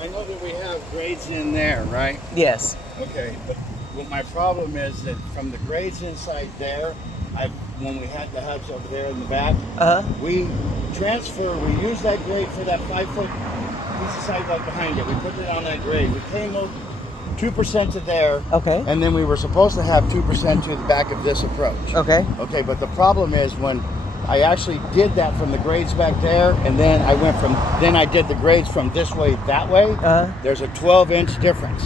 I know that we have grades in there, right? Yes. Okay, but what my problem is that from the grades inside there, when we had the hubs over there in the back, we use that grade for that 5-foot piece of sidewalk behind it. We put it on that grade. We came over 2% to there. Okay. And then we were supposed to have 2% to the back of this approach. Okay. Okay, but the problem is when I actually did that from the grades back there, and then I did the grades from this way, that way, there's a 12-inch difference.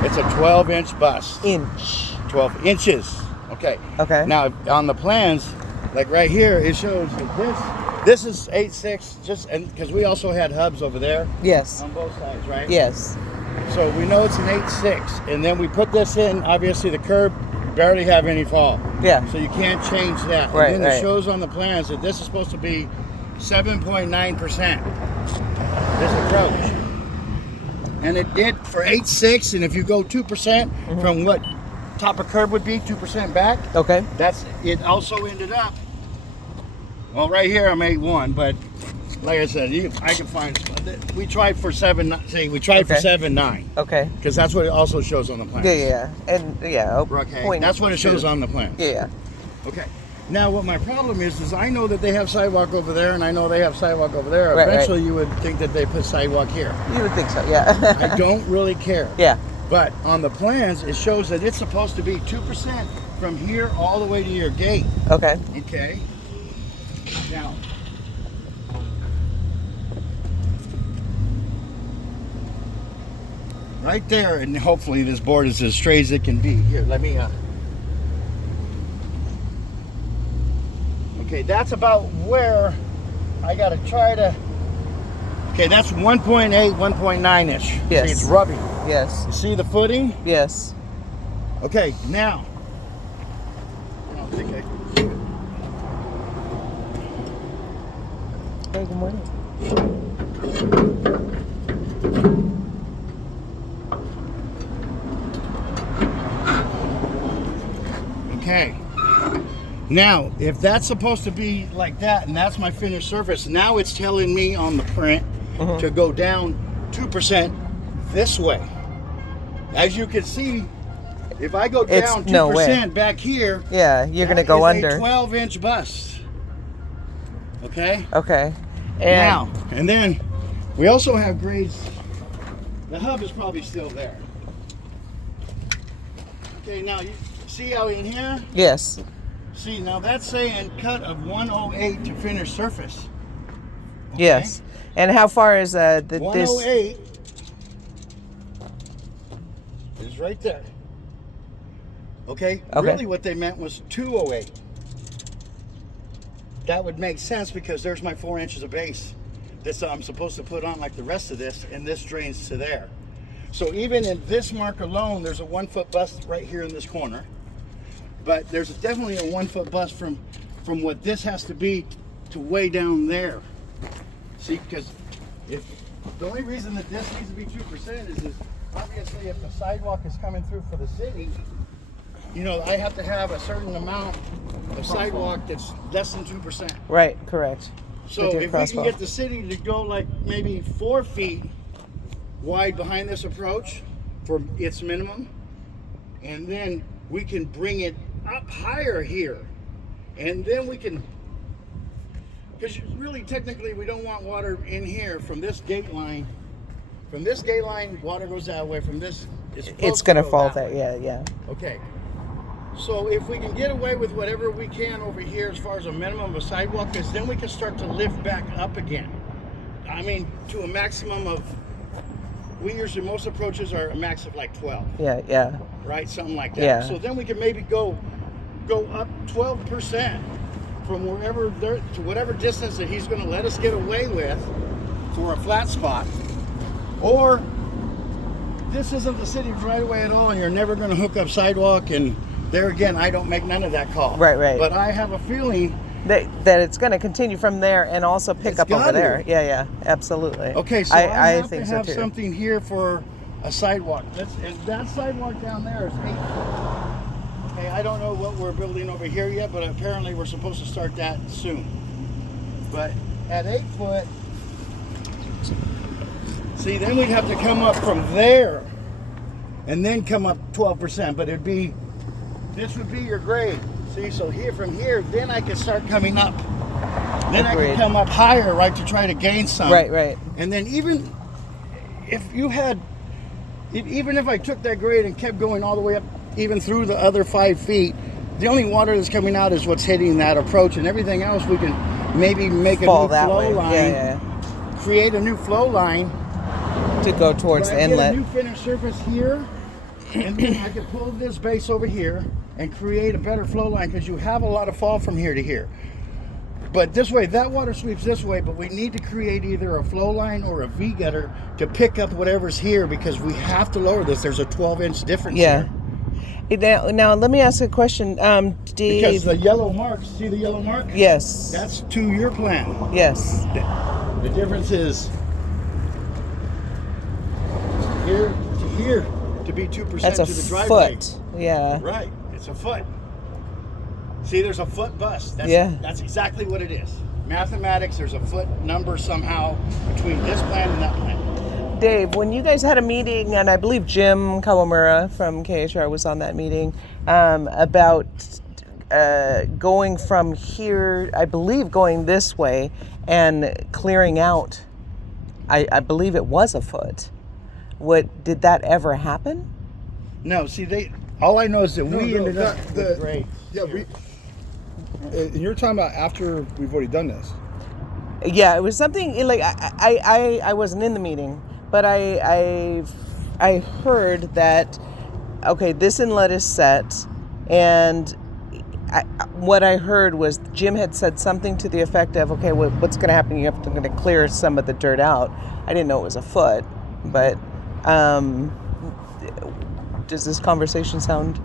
It's a 12-inch bust. 12 inches. Okay. Okay. Now, on the plans, like right here, it shows that this is 8.6, because we also had hubs over there. Yes. On both sides, right? Yes. So we know it's an 8.6, and then we put this in. Obviously, the curb barely have any fall. Yeah. So you can't change that. Right. And then it shows on the plans that this is supposed to be 7.9%. This approach, and it did for 8.6. And if you go 2% from what top of curb would be, 2% back. Okay. That's it. Also ended up. Well, right here I'm 8.1, but like I said, I can find. We tried for 7. See, we tried for 7.9. Okay. Because that's what it also shows on the plan. Yeah. And yeah. Okay. That's what it shows on the plan. Yeah. Okay. Now, what my problem is I know that they have sidewalk over there, and I know they have sidewalk over there. Right, Eventually, you would think that they put sidewalk here. You would think so, yeah. I don't really care. Yeah. But on the plans, it shows that it's supposed to be 2% from here all the way to your gate. Okay. Okay. Now, right there, and hopefully this board is as straight as it can be. Here, let me. Okay, that's about where I got to try to. Okay, that's 1.8, 1.9-ish. Yes. See, it's rubbing. Yes. You see the footing? Yes. Okay, now. I don't think I. Hey, good morning. Okay. Now, if that's supposed to be like that, and that's my finished surface, now it's telling me on the print to go down 2% this way. As you can see, if I go down 2% back here, yeah, you're going to go under. A 12-inch bust. Okay? Okay. And then we also have grades. The hub is probably still there. Okay, now you see how in here? Yes. See, now that's saying cut of 108 to finished surface. Okay? Yes. And how far is this? 108 is right there. Okay? Really what they meant was 208. That would make sense because there's my 4 inches of base that I'm supposed to put on like the rest of this, and this drains to there. So even in this mark alone, there's a 1-foot bust right here in this corner. But there's definitely a 1-foot bust from what this has to be to way down there. See, because if the only reason that this needs to be 2% is obviously if the sidewalk is coming through for the city, you know, I have to have a certain amount of sidewalk that's less than 2%. Right, correct. So if we can get the city to go like maybe 4 feet wide behind this approach for its minimum, and then we can bring it up higher here, and then we can, because really technically we don't want water in here from this gate line. From this gate line, water goes that way. From this, it's going to fall there. Yeah. Okay. So if we can get away with whatever we can over here as far as a minimum of sidewalk, because then we can start to lift back up again. I mean, to a maximum of, we usually, most approaches are a max of like 12. Yeah. Right, something like that. Yeah. So then we can maybe go up 12% from wherever there to whatever distance that he's going to let us get away with for a flat spot. Or this isn't the city right away at all, and you're never going to hook up sidewalk, and there again, I don't make none of that call. Right. But I have a feeling that it's going to continue from there and also pick up over there. Yeah, absolutely. Okay, so I have to have something here for a sidewalk. And that sidewalk down there is 8 foot. Okay, I don't know what we're building over here yet, but apparently we're supposed to start that soon. But at 8 foot, See, then we'd have to come up from there and then come up 12%, but this would be your grade. See, so here, from here, then I could start coming up. Then I could come up higher, right, to try to gain some. Right. And then even if I took that grade and kept going all the way up, even through the other 5 feet, the only water that's coming out is what's hitting that approach, and everything else we can maybe make a new flow line, create a new flow line to go towards the inlet. Get a new finished surface here, and then I could pull this base over here and create a better flow line, because you have a lot of fall from here to here. But this way, that water sweeps this way, but we need to create either a flow line or a V gutter to pick up whatever's here, because we have to lower this. There's a 12-inch difference here. Now, let me ask a question. Dave, because the yellow mark, see the yellow mark? Yes. That's to your plan. Yes. The difference is here to here to be 2% That's to a the driveway. foot. Yeah. Right. It's a foot. See, there's a foot bust. That's exactly what it is. Mathematics, there's a foot number somehow between this plan and that plan. Dave, when you guys had a meeting, and I believe Jim Kawamura from KHR was on that meeting, about going from here, I believe going this way and clearing out, I believe it was a foot. Did that ever happen? No, see, all I know is that we ended up with grades. Yeah, you're talking about after we've already done this. Yeah, it was something like I wasn't in the meeting, but I heard that this inlet is set, and what I heard was Jim had said something to the effect of, what's going to happen? You're going to clear some of the dirt out. I didn't know it was a foot, but does this conversation sound?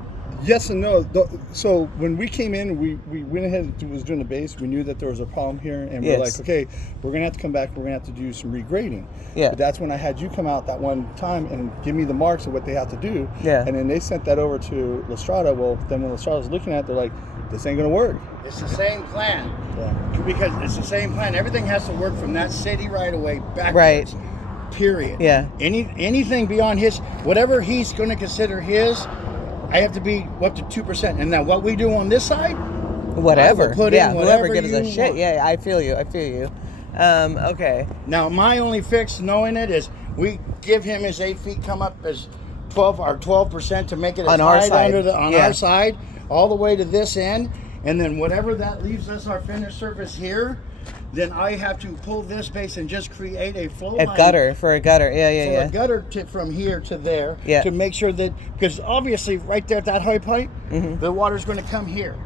Yes and no. So when we came in, we went ahead and was doing the base. We knew that there was a problem here, and we're like, okay, we're gonna have to come back. We're gonna have to do some regrading. Yeah. But that's when I had you come out that one time and give me the marks of what they have to do. Yeah. And then they sent that over to La Strada. Well, then when La Strada was looking at it, they're like, this ain't gonna work. It's the same plan. Yeah. Because it's the same plan. Everything has to work from that city right away backwards. Right. Period. Yeah. Anything beyond whatever he's going to consider his, I have to be up to 2%. And now what we do on this side, whatever. Whoever gives a shit. Want. Yeah, I feel you. Okay. Now my only fix, knowing it, is we give him his 8 feet come up as 12% to make it on as our high side. our side, all the way to this end, and then whatever that leaves us our finished surface here, then I have to pull this base and just create a flow line. A gutter. For a gutter. Yeah. A gutter from here to there, yeah, to make sure that, because obviously right there at that high point, the water's going to come here.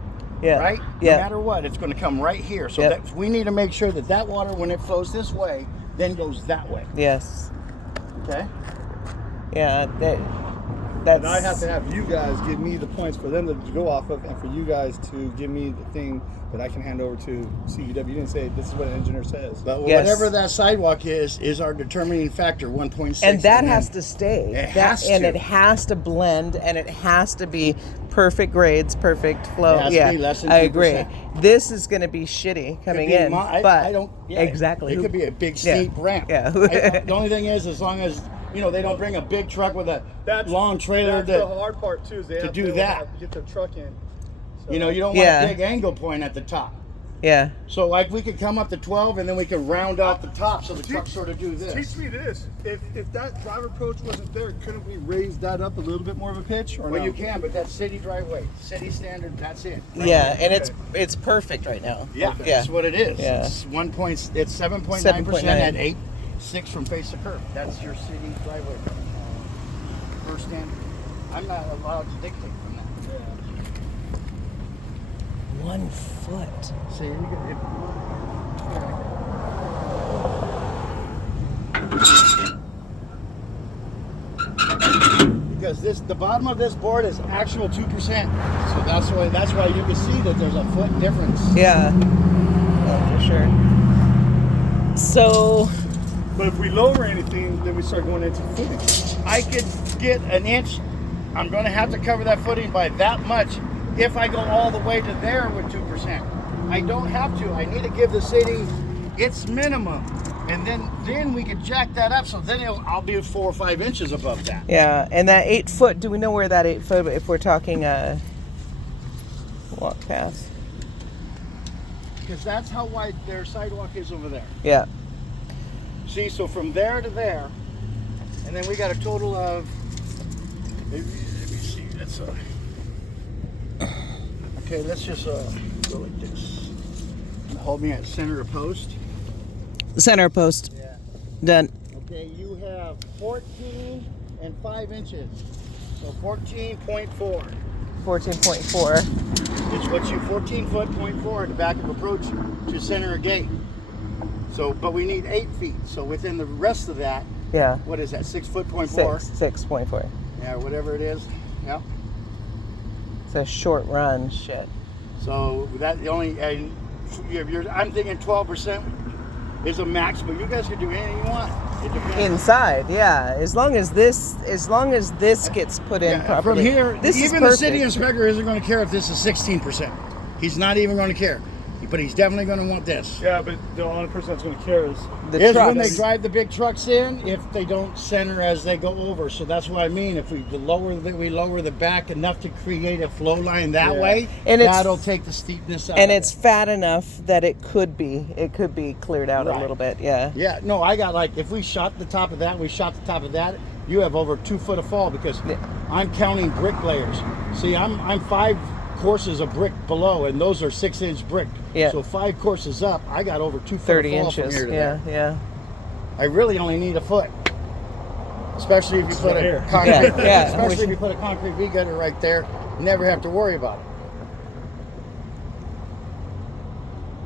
Yeah. Right? Yeah. No matter what, it's going to come right here. So that we need to make sure that water, when it flows this way, then goes that way. Yes. Okay? Yeah. And I have to have you guys give me the points for them to go off of, and for you guys to give me the thing that I can hand over to CUW. You didn't say this is what an engineer says. But whatever that sidewalk is our determining factor, 1.6. And that has to stay. It has to. And it has to blend, and it has to be perfect grades, perfect flow. It has to be less than 2%. I agree. This is going to be shitty coming in, but I don't. Yeah, exactly. It could be a big steep ramp. Yeah. The only thing is, as long as they don't bring a big truck with a long trailer. That's the hard part too. Is they have to get their truck in. So, you don't want a big angle point at the top. Yeah. So like we could come up to 12 and then we could round out the top so the trucks sort of do this. Teach me this. If that driver approach wasn't there, couldn't we raise that up a little bit more of a pitch? Or well, no? you can, but that's city driveway, city standard. That's it. Right? Yeah, and it's perfect right now. Yeah, that's what it is. Yeah. It's 7.9% at 8.6 from face to curb. That's your city driveway. First standard. I'm not allowed to dictate from that. 1 foot. See, because the bottom of this board is actual 2%. So that's why you can see that there's a foot difference. Yeah. Oh, for sure. So, but if we lower anything, then we start going into footing. I could get an inch. I'm going to have to cover that footing by that much if I go all the way to there with 2%. I don't have to. I need to give the city its minimum And then we could jack that up, so then I'll be 4 or 5 inches above that. Yeah, and that 8 foot, do we know where that 8 foot, if we're talking walk path? Because that's how wide their sidewalk is over there. Yeah. See, so from there to there, and then we got a total of, let me see, that's okay, let's just go like this. Hold me at center of post. Center post. Yeah. Done. Okay, you have 14 and 5 inches. So 14.4. 14.4. It's what you 14 foot, 0.4 at the back of approach to center a gate. So, but we need 8 feet. So within the rest of that, Yeah. what is that? 6 foot, 0.4. 6.4. Yeah, whatever it is. Yeah. It's a short run. Shit. So that the only, I'm thinking 12% is a max, but you guys can do anything you want. It depends. Inside, yeah. As long as this gets put in Yeah, properly. from here, this even is the city perfect. inspector isn't going to care if this is 16%. He's not even going to care. But he's definitely going to want this. Yeah, but the only person that's going to care is The Is trucks. when they drive the big trucks in, if they don't center as they go over. So that's what I mean. If we lower the back enough to create a flow line that Yeah. way, And it's- that'll take the steepness out. And of it's it. fat enough that it could be cleared out a Right. little bit. Yeah. Yeah, no, I got like, if we shot the top of that, you have over 2 foot of fall because Yeah. I'm counting brick layers. See, I'm 5 courses of brick below, and those are 6-inch brick. Yeah. So 5 courses up, I got over 2 foot 30 of fall inches. from here to Yeah. there. Yeah. I really only need a foot. Especially if you put right a here. concrete, Yeah, yeah. especially if you put a concrete V gutter right there, never have to worry about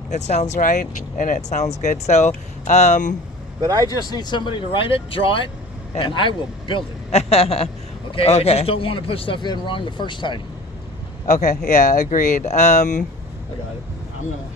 it. It sounds right, and it sounds good. So, But I just need somebody to write it, draw it, and I will build it. Okay? I Okay. just don't want to put stuff in wrong the first time. okay. Yeah. Agreed. I got it. I'm gonna